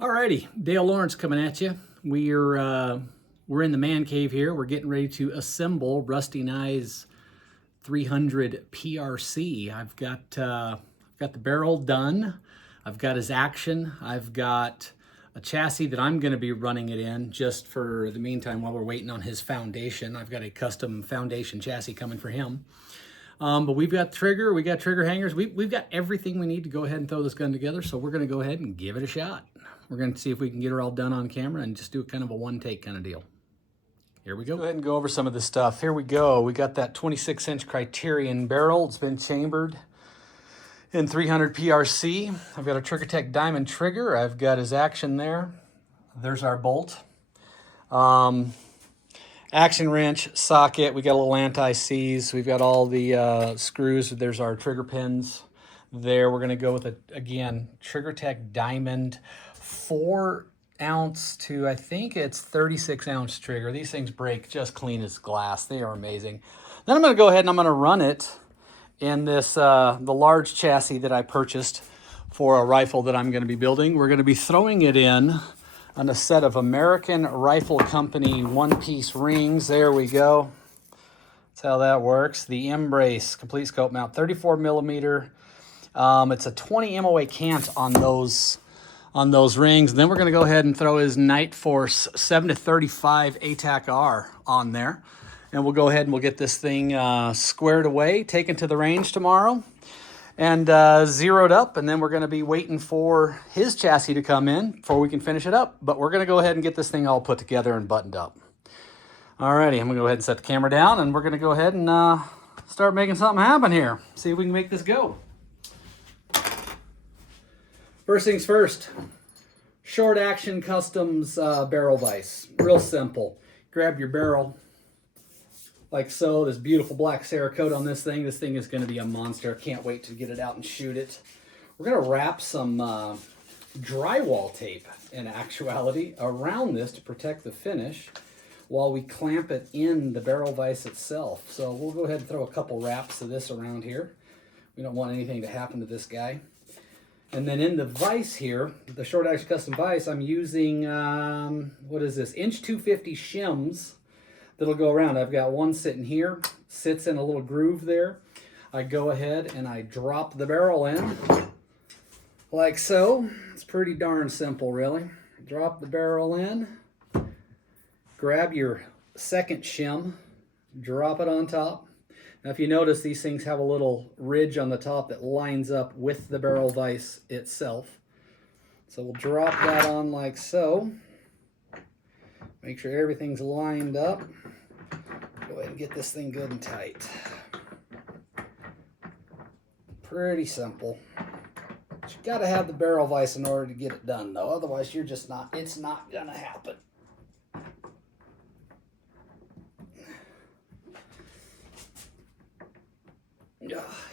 Alrighty, Dale Lawrence coming at you. We're in the man cave here. We're getting ready to assemble Rusty Nye's 300 PRC. I've got the barrel done. I've got his action. I've got a chassis that I'm going to be running it in just for the meantime while we're waiting on his foundation. I've got a custom foundation chassis coming for him. But we got trigger hangers. We've got everything we need to go ahead and throw this gun together. So we're going to go ahead and give it a shot. We're going to see if we can get her all done on camera and just do a kind of a one-take kind of deal. Here we go. Go ahead and go over some of this stuff. Here we go. We got that 26-inch Criterion barrel. It's been chambered in 300 PRC. I've got a TriggerTech diamond trigger. I've got his action there. There's our bolt. Action wrench, socket. We got a little anti-seize. We've got all the screws. There's our trigger pins there. We're going to go with, again, TriggerTech diamond 4-ounce to, I think it's 36-ounce trigger. These things break just clean as glass. They are amazing. Then I'm going to go ahead and I'm going to run it in this the large chassis that I purchased for a rifle that I'm going to be building. We're going to be throwing it in on a set of American Rifle Company one-piece rings. There we go. That's how that works. The Embrace complete scope mount, 34 millimeter. It's a 20 MOA cant on those rings. And then we're going to go ahead and throw his Nightforce 7-35 ATACR on there. And we'll go ahead and we'll get this thing squared away, taken to the range tomorrow, and zeroed up. And then we're going to be waiting for his chassis to come in before we can finish it up. But we're going to go ahead and get this thing all put together and buttoned up. Alrighty, I'm going to go ahead and set the camera down, and we're going to go ahead and start making something happen here. See if we can make this go. First things first, short action customs barrel vise. Real simple. Grab your barrel like so. This beautiful black Cerakote on this thing. This thing is going to be a monster. Can't wait to get it out and shoot it. We're going to wrap some drywall tape, in actuality, around this to protect the finish while we clamp it in the barrel vise itself. So we'll go ahead and throw a couple wraps of this around here. We don't want anything to happen to this guy. And then in the vise here, the short action custom vise, I'm using, what is this, inch 250 shims that'll go around. I've got one sitting here, sits in a little groove there. I go ahead and I drop the barrel in, like so. It's pretty darn simple, really. Drop the barrel in, grab your second shim, drop it on top. Now, if you notice, these things have a little ridge on the top that lines up with the barrel vise itself. So we'll drop that on like so. Make sure everything's lined up. Go ahead and get this thing good and tight. Pretty simple. But you gotta have the barrel vise in order to get it done, though. Otherwise, it's not gonna happen.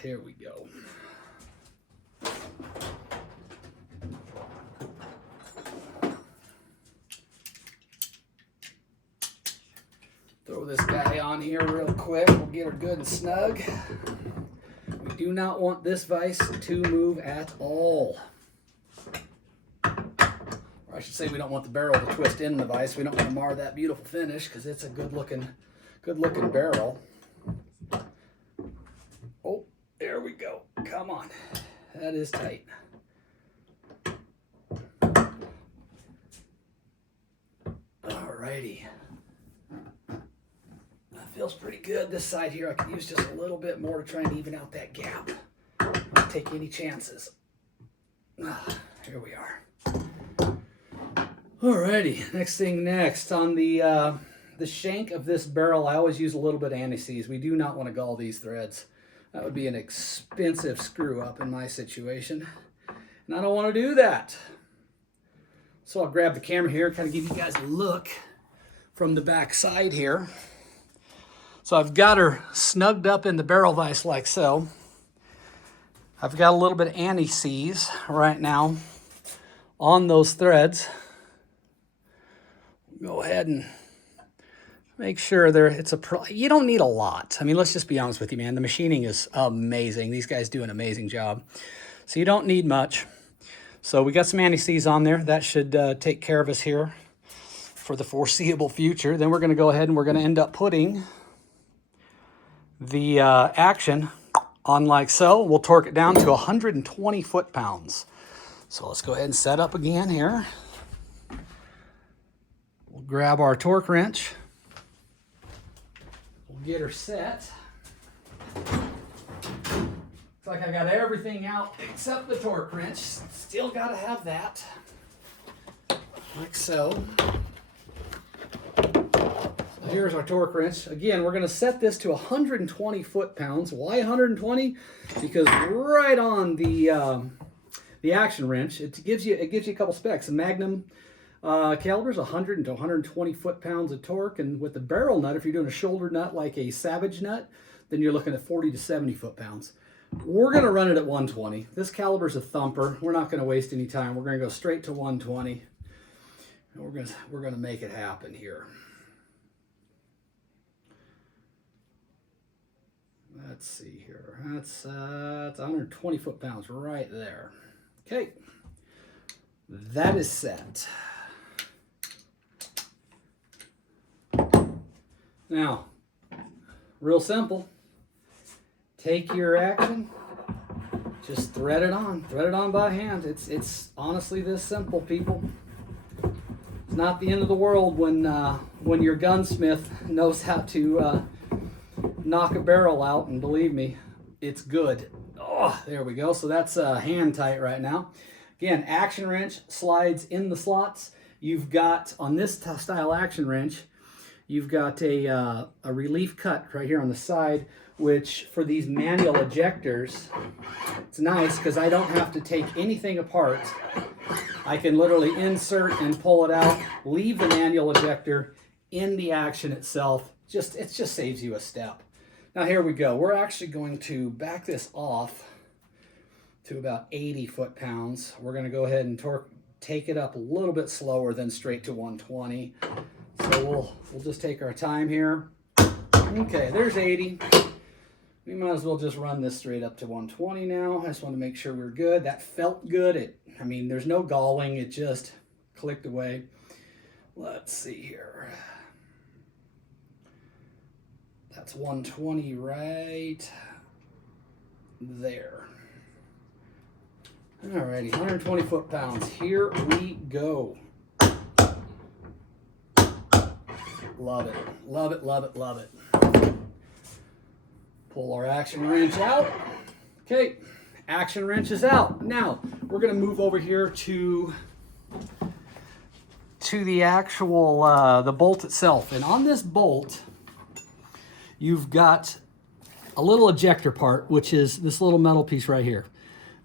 Here we go. Throw this guy on here real quick. We'll get her good and snug. We do not want this vise to move at all. Or I should say we don't want the barrel to twist in the vise. We don't want to mar that beautiful finish because it's a good looking barrel. Oh, there we go. Come on. That is tight. Alrighty. That feels pretty good. This side here, I could use just a little bit more to try and even out that gap. Don't take any chances. Here we are. Alrighty. Next. On the shank of this barrel, I always use a little bit of anti-seize. We do not want to gall these threads. That would be an expensive screw up in my situation. And I don't want to do that. So I'll grab the camera here and kind of give you guys a look from the back side here. So I've got her snugged up in the barrel vise like so. I've got a little bit of anti-seize right now on those threads. Go ahead and make sure you don't need a lot. I mean, let's just be honest with you, man. The machining is amazing. These guys do an amazing job. So you don't need much. So we got some anti-seize on there. That should take care of us here for the foreseeable future. Then we're going to go ahead and we're going to end up putting the action on like so. We'll torque it down to 120 foot-pounds. So let's go ahead and set up again here. We'll grab our torque wrench. We'll get her set. Looks like I got everything out except the torque wrench. Still got to have that. Like so. Here's our torque wrench. Again, we're going to set this to 120 foot-pounds. Why 120? Because right on the action wrench, it gives you a couple specs. The Magnum caliber's 100 to 120 foot-pounds of torque, and with the barrel nut, if you're doing a shoulder nut like a Savage nut, then you're looking at 40 to 70 foot-pounds. We're going to run it at 120. This caliber's a thumper. We're not going to waste any time. We're going to go straight to 120, and we're going to make it happen here. Let's see here. That's 120 foot-pounds right there. Okay, that is set. Now, real simple. Take your action, just thread it on by hand. It's honestly this simple, people. It's not the end of the world when your gunsmith knows how to knock a barrel out, and believe me, it's good. Oh, there we go. So that's hand tight right now. Again, action wrench slides in the slots. You've got, on this style action wrench, you've got a relief cut right here on the side, which for these manual ejectors, it's nice because I don't have to take anything apart. I can literally insert and pull it out, leave the manual ejector in the action itself. It just saves you a step. Now here we go. We're actually going to back this off to about 80 foot-pounds. We're going to go ahead and take it up a little bit slower than straight to 120. So we'll just take our time here. Okay, there's 80. We might as well just run this straight up to 120 now. I just want to make sure we're good. That felt good. I mean, there's no galling. It just clicked away. Let's see here. That's 120 right there. Alrighty, 120 foot-pounds. Here we go. Love it, love it, love it, love it. Pull our action wrench out. Okay, action wrench is out. Now, we're going to move over here to the actual, the bolt itself. And on this bolt, you've got a little ejector part, which is this little metal piece right here.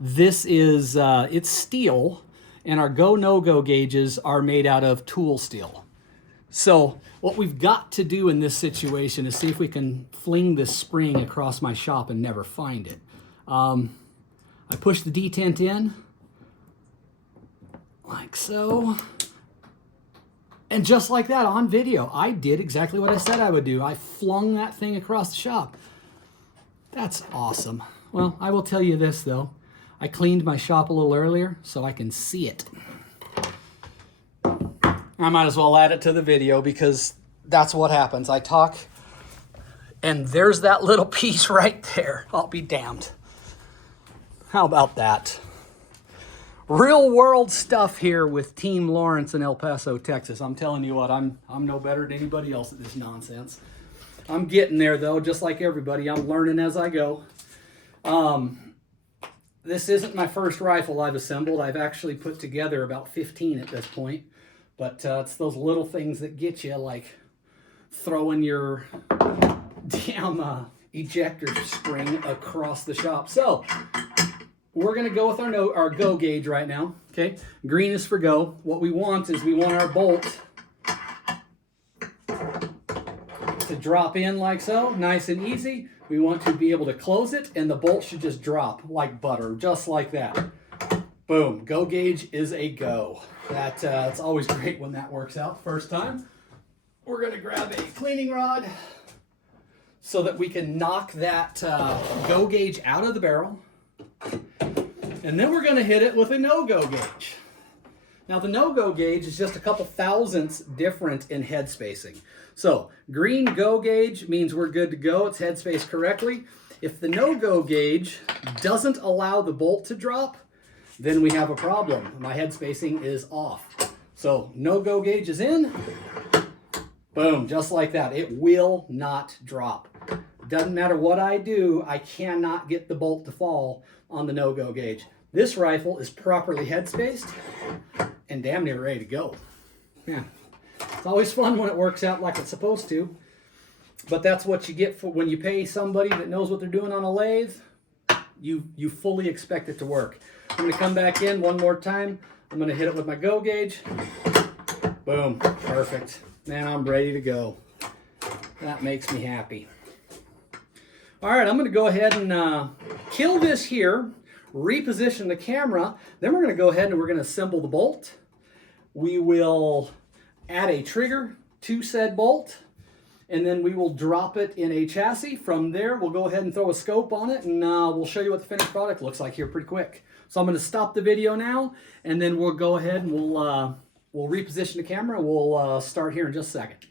This is, it's steel, and our go, no-go gauges are made out of tool steel. So what we've got to do in this situation is see if we can fling this spring across my shop and never find it. I push the detent in, like so. And just like that, on video, I did exactly what I said I would do. I flung that thing across the shop. That's awesome. Well, I will tell you this, though. I cleaned my shop a little earlier, so I can see it. I might as well add it to the video because that's what happens. I talk, and there's that little piece right there. I'll be damned. How about that? Real world stuff here with Team Lawrence in El Paso, Texas. I'm telling you what, I'm no better than anybody else at this nonsense. I'm getting there, though, just like everybody. I'm learning as I go. This isn't my first rifle I've assembled. I've actually put together about 15 at this point. But it's those little things that get you, like throwing your damn ejector spring across the shop. So we're going to go with our go gauge right now. Okay, green is for go. What we want is we want our bolt to drop in like so, nice and easy. We want to be able to close it, and the bolt should just drop like butter, just like that. Boom, go gauge is a go. It's always great when that works out first time. We're going to grab a cleaning rod so that we can knock that go gauge out of the barrel. And then we're going to hit it with a no-go gauge. Now the no-go gauge is just a couple thousandths different in head spacing. So green go gauge means we're good to go. It's head spaced correctly. If the no-go gauge doesn't allow the bolt to drop, then we have a problem. My head spacing is off. So no-go gauge is in. Boom, just like that. It will not drop. Doesn't matter what I do, I cannot get the bolt to fall on the no-go gauge. This rifle is properly head spaced and damn near ready to go. Man, it's always fun when it works out like it's supposed to, but that's what you get for when you pay somebody that knows what they're doing on a lathe. You fully expect it to work. I'm going to come back in one more time. I'm going to hit it with my go gauge. Boom, perfect. Man, I'm ready to go. That makes me happy. All right, I'm going to go ahead and kill this here, reposition the camera. Then we're going to go ahead and we're going to assemble the bolt. We will add a trigger to said bolt, and then we will drop it in a chassis. From there, we'll go ahead and throw a scope on it, and we'll show you what the finished product looks like here pretty quick. So I'm going to stop the video now, and then we'll go ahead and we'll reposition the camera. We'll start here in just a second.